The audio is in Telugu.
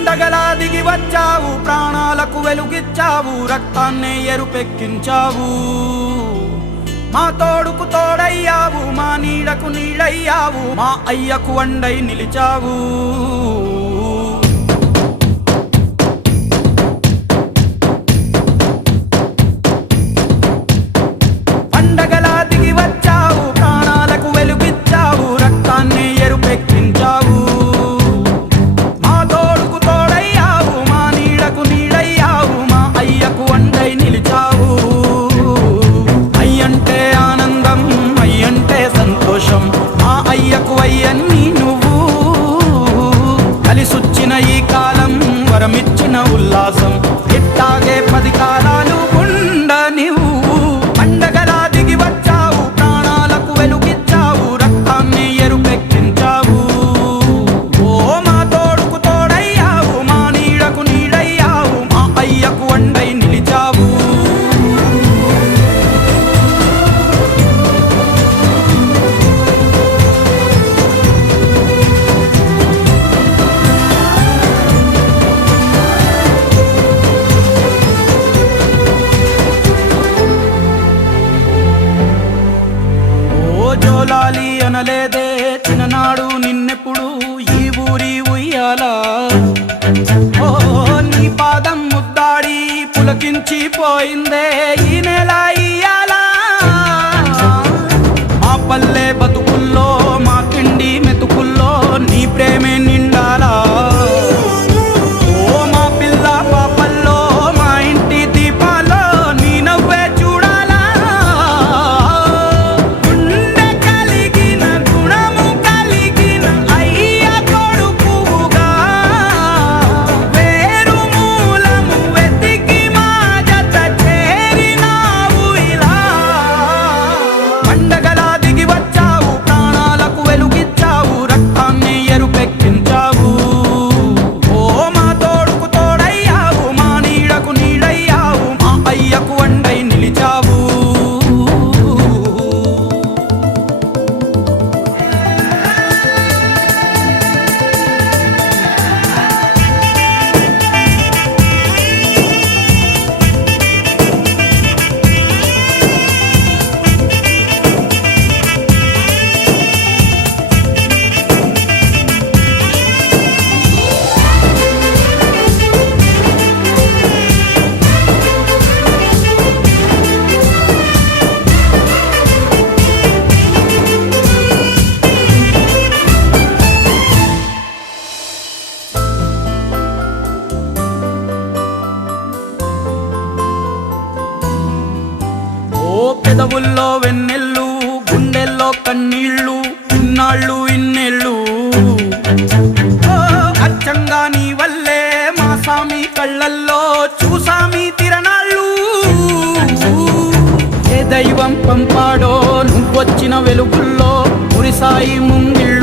పండగలా దిగి వచ్చావు, ప్రాణాలకు వెలుగిచ్చావు, రక్తాన్నే ఎరుపెక్కించావు. మా తోడుకు తోడయ్యావు, మా నీడకు నీడయ్యావు, మా అయ్యకు వండై నిలిచావు. పండగలా దిగి వచ్చావు, ప్రాణాలకు వెలుగిచ్చావు, రక్తాన్నే ఎరుపెక్కించావు. మా తోడుకు తోడయ్యావు, మా నీడకు నీడయ్యావు, మా అయ్యకు వండై నిలిచావు. అయ్యంటే ఆనందం, అయ్యంటే సంతోషం, మా అయ్యకు అయ్యన్ని నువ్వు. కలిసొచ్చిన ఈ కాలం వరమిచ్చిన ఉల్లాసం, ఇట్టాగే 10 కాలాలు ఉండనివ్వు. పండగలా దిగి వచ్చావు, ప్రాణాలకు వెలుగిచ్చావు, రక్తాన్ని ఎరుపెక్కించావు. ఓ మా తోడుకు తోడయ్యావు, మా నీడకు నీడయ్యావు, మా అయ్యకు వండై నిలిచావు. జోలాలి అనలేదే చిన్ననాడు నిన్నెప్పుడు ఈ ఊరి ఉయ్యాలా. ఓ నీ పాదం ముద్దాడి పులకించి పోయిందే ఈ నెల ఇయ్యాలా. మా పల్లె బతుకుల్లో, మా తిండి మెతుకుల్లో నీ ప్రేమే నిండాలా. ఓ మా పిల్ల పాపల్లో, మా ఇంటి దీపాల్లో నీ నవ్వే చూడాలా. గుండె కలిగిన గుణము కలిగిన అయ్య కొడుకుగా, వేరు మూలము వెతికి మా జత చేరినావు ఇలా. పండగలా దిగి వచ్చావు, ప్రాణాలకు వెలుగిచ్చావు, రక్తాన్ని ఎరుపెక్కించావు. ఓ మా తోడుకు తోడయ్యావు, మా నీడకు నీడయ్యావు, మా అయ్యకు వండై నిలిచావు. ఓ పెదవుల్లో వెన్నెల్లు, గుండెల్లో కన్నీళ్ళు, ఇన్నాళ్ళు ఇన్నేళ్ళు. ఓ అచ్చంగా నీ వల్లే మా సామి కళ్ళల్లో చూసామి తిరణాళ్ళు. ఏ దైవం పంపాడో నువ్వొచ్చిన వెలుగుల్లో మురిసాయి ముంగిళ్ళు.